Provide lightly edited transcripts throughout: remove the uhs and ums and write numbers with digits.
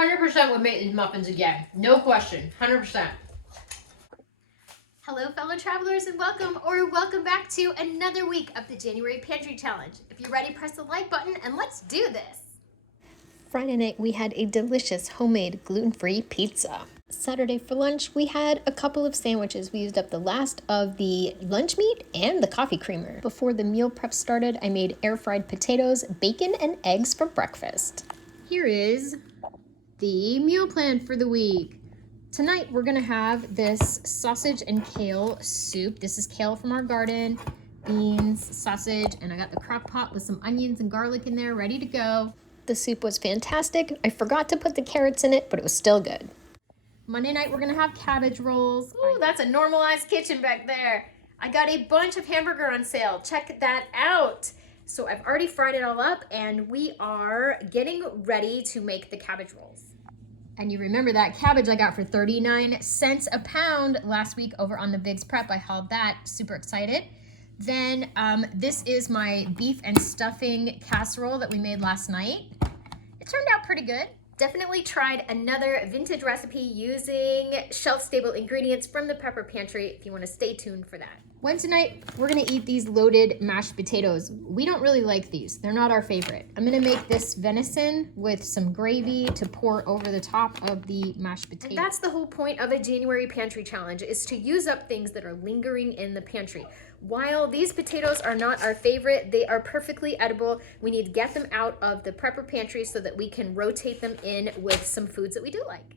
100% would make these muffins again. No question. 100%. Hello, fellow travelers, and welcome back to another week of the January Pantry Challenge. If you're ready, press the like button and let's do this. Friday night, we had a delicious homemade gluten-free pizza. Saturday for lunch, we had a couple of sandwiches. We used up the last of the lunch meat and the coffee creamer. Before the meal prep started, I made air-fried potatoes, bacon, and eggs for breakfast. Here is the meal plan for the week. Tonight, we're gonna have this sausage and kale soup. This is kale from our garden, beans, sausage, and I got the crock pot with some onions and garlic in there, ready to go. The soup was fantastic. I forgot to put the carrots in it, but it was still good. Monday night, we're gonna have cabbage rolls. Ooh, that's a normalized kitchen back there. I got a bunch of hamburger on sale. Check that out. So I've already fried it all up and we are getting ready to make the cabbage rolls. And you remember that cabbage I got for 39 cents a pound last week over on the Biggs Prep. I hauled that, super excited. Then this is my beef and stuffing casserole that we made last night. It turned out pretty good. Definitely tried another vintage recipe using shelf-stable ingredients from the Pepper Pantry if you want to stay tuned for that. Wednesday night, we're gonna eat these loaded mashed potatoes. We don't really like these. They're not our favorite. I'm gonna make this venison with some gravy to pour over the top of the mashed potatoes. And that's the whole point of a January Pantry Challenge, is to use up things that are lingering in the pantry. While these potatoes are not our favorite, they are perfectly edible. We need to get them out of the Prepper Pantry so that we can rotate them in with some foods that we do like.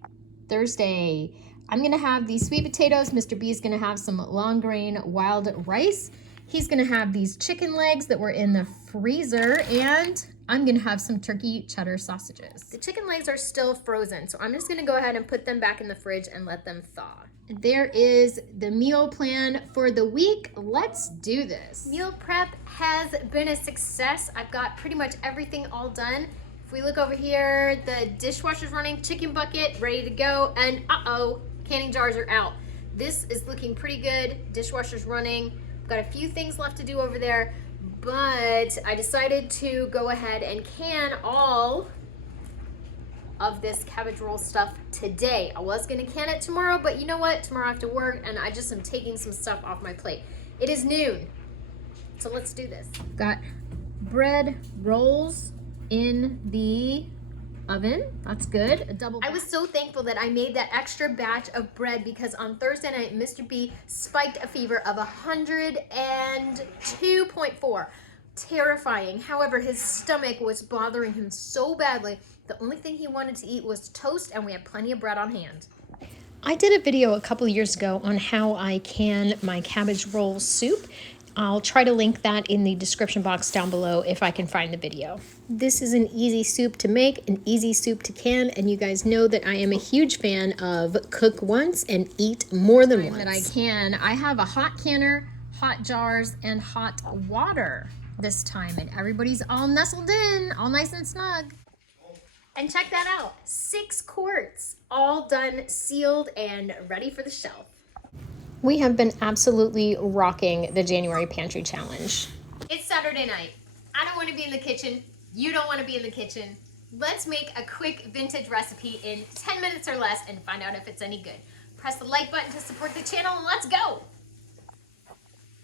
Thursday, I'm gonna have these sweet potatoes. Mr. B is gonna have some long grain wild rice. He's gonna have these chicken legs that were in the freezer, and I'm gonna have some turkey cheddar sausages. The chicken legs are still frozen, so I'm just gonna go ahead and put them back in the fridge and let them thaw. There is the meal plan for the week. Let's do this. Meal prep has been a success. I've got pretty much everything all done. If we look over here, the dishwasher's running, chicken bucket ready to go, and canning jars are out. This is looking pretty good. Dishwasher's running. I've got a few things left to do over there, but I decided to go ahead and can all of this cabbage roll stuff today. I was gonna can it tomorrow, but you know what? Tomorrow I have to work and I just am taking some stuff off my plate. It is noon, so let's do this. Got bread rolls in the oven. That's good. I was so thankful that I made that extra batch of bread because on Thursday night, Mr. B spiked a fever of 102.4. Terrifying. However, his stomach was bothering him so badly. The only thing he wanted to eat was toast, and we had plenty of bread on hand. I did a video a couple of years ago on how I can my cabbage roll soup. I'll try to link that in the description box down below if I can find the video. This is an easy soup to make, an easy soup to can, and you guys know that I am a huge fan of cook once and eat more than once. That I can. I have a hot canner, hot jars, and hot water this time, and everybody's all nestled in, all nice and snug. And check that out, 6 quarts, all done, sealed, and ready for the shelf. We have been absolutely rocking the January Pantry Challenge. It's Saturday night. I don't want to be in the kitchen. You don't want to be in the kitchen. Let's make a quick vintage recipe in 10 minutes or less and find out if it's any good. Press the like button to support the channel and let's go.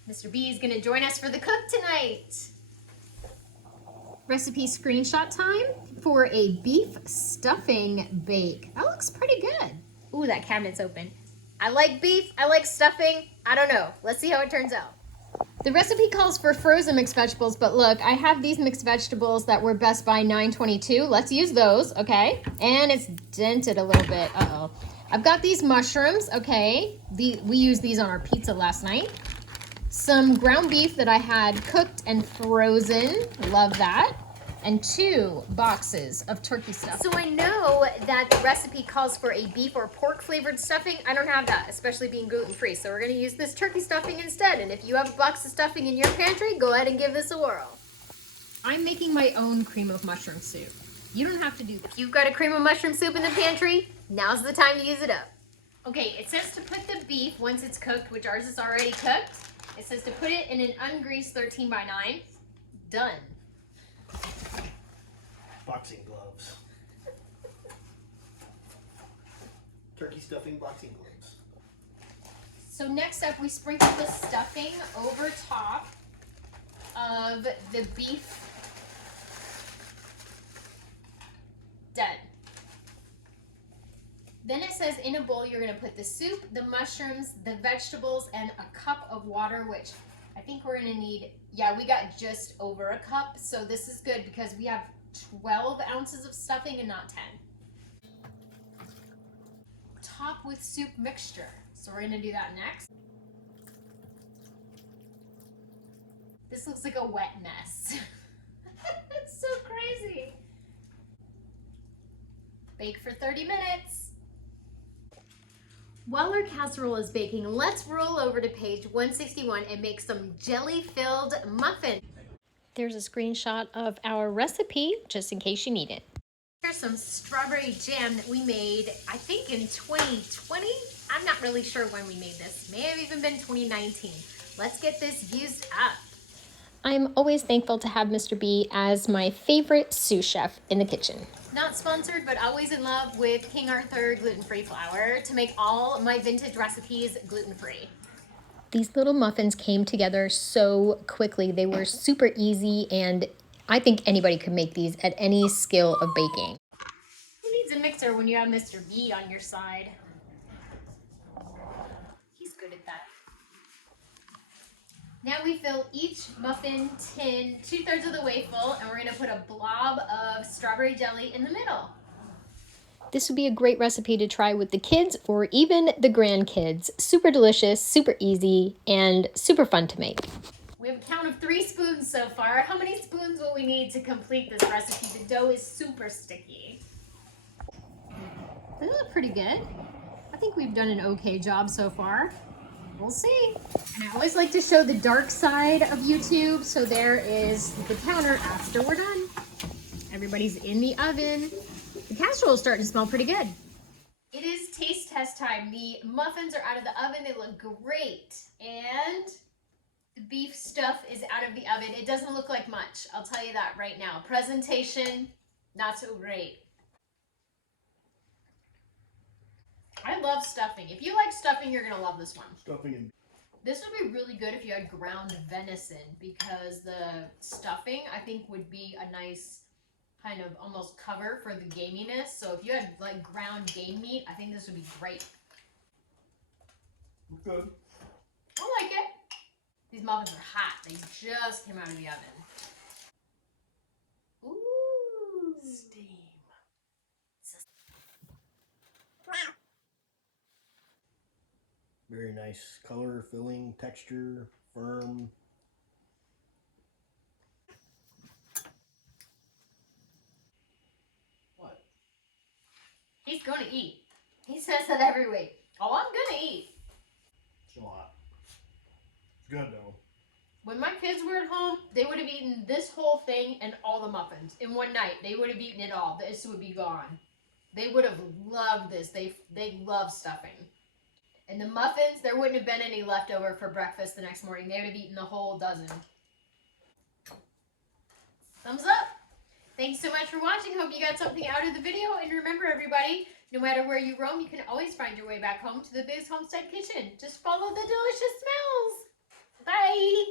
Mr. B is going to join us for the cook tonight. Recipe screenshot time for a beef stuffing bake. That looks pretty good. Ooh, that cabinet's open. I like beef, I like stuffing. I don't know. Let's see how it turns out. The recipe calls for frozen mixed vegetables, but look, I have these mixed vegetables that were Best Buy 9.22. Let's use those, okay? And it's dented a little bit. Uh-oh. I've got these mushrooms, okay? We used these on our pizza last night. Some ground beef that I had cooked and frozen. Love that. And 2 boxes of turkey stuffing. So I know that the recipe calls for a beef or pork flavored stuffing. I don't have that, especially being gluten free. So we're gonna use this turkey stuffing instead. And if you have a box of stuffing in your pantry, go ahead and give this a whirl. I'm making my own cream of mushroom soup. You don't have to do this. If you've got a cream of mushroom soup in the pantry, now's the time to use it up. Okay, it says to put the beef once it's cooked, which ours is already cooked. It says to put it in an ungreased 13x9. Done. Boxing gloves. turkey stuffing boxing gloves. So next up, we sprinkle the stuffing over top of the beef. Done. Then it says in a bowl you're going to put the soup, the mushrooms, the vegetables, and a cup of water, which I think we're going to need, yeah, we got just over a cup. So this is good because we have 12 ounces of stuffing and not 10. Top with soup mixture. So we're going to do that next. This looks like a wet mess. It's so crazy. Bake for 30 minutes. While our casserole is baking, let's roll over to page 161 and make some jelly-filled muffins. There's a screenshot of our recipe, just in case you need it. Here's some strawberry jam that we made, I think in 2020. I'm not really sure when we made this. May have even been 2019. Let's get this used up. I'm always thankful to have Mr. B as my favorite sous chef in the kitchen. Not sponsored, but always in love with King Arthur gluten-free flour to make all my vintage recipes gluten-free. These little muffins came together so quickly. They were super easy, and I think anybody could make these at any skill of baking. Who needs a mixer when you have Mr. B on your side? He's good at that. Now we fill each muffin tin 2/3 of the way full, and we're gonna put a blob of strawberry jelly in the middle. This would be a great recipe to try with the kids or even the grandkids. Super delicious, super easy, and super fun to make. We have a count of 3 spoons so far. How many spoons will we need to complete this recipe? The dough is super sticky. They look pretty good. I think we've done an okay job so far. We'll see. And I always like to show the dark side of YouTube. So there is the counter after we're done. Everybody's in the oven. The casserole is starting to smell pretty good. It is taste test time. The muffins are out of the oven. They look great. And the beef stuff is out of the oven. It doesn't look like much. I'll tell you that right now. Presentation, not so great. I love stuffing. If you like stuffing, you're gonna love this one. Stuffing and This would be really good if you had ground venison, because the stuffing, I think, would be a nice kind of almost cover for the gaminess. So if you had like ground game meat, I think this would be great. good. I like it. These muffins are hot. They just came out of the oven. Ooh. Steam. Very nice color, filling, texture, firm. What? He's gonna eat. He says that every week. Oh, I'm gonna eat. It's a lot. It's good though. When my kids were at home, they would have eaten this whole thing and all the muffins in one night. They would have eaten it all. This would be gone. They would have loved this. They love stuffing. And the muffins, there wouldn't have been any left over for breakfast the next morning. They would have eaten the whole dozen. Thumbs up. Thanks so much for watching. Hope you got something out of the video. And remember, everybody, no matter where you roam, you can always find your way back home to the Biggs Homestead Kitchen. Just follow the delicious smells. Bye.